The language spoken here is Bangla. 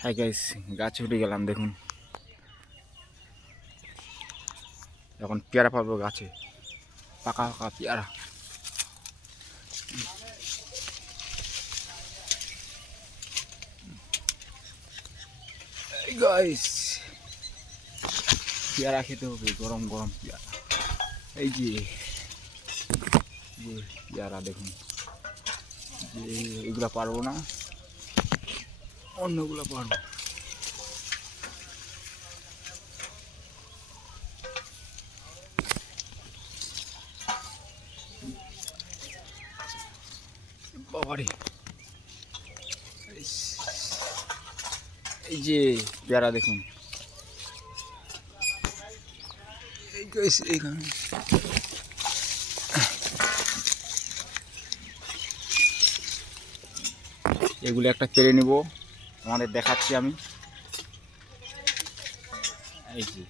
হ্যাঁ গাইস, গাছে উঠে গেলাম। দেখুন এখন পেয়ারা পাবো গাছে, পাকা পাকা পেয়ারা। গাইস পেয়ারা খেতে হবে, গরম গরম পেয়ারা। এই যে পেয়ারা দেখুন, যে এগুলা পারবো না, অন্যগুলো পারবো। বাবারে, এই যে পেয়ারা দেখুন, এই গাইস এইখানে এগুলো একটা পেরে নিব, আমাদের দেখাচ্ছি আমি। এই যে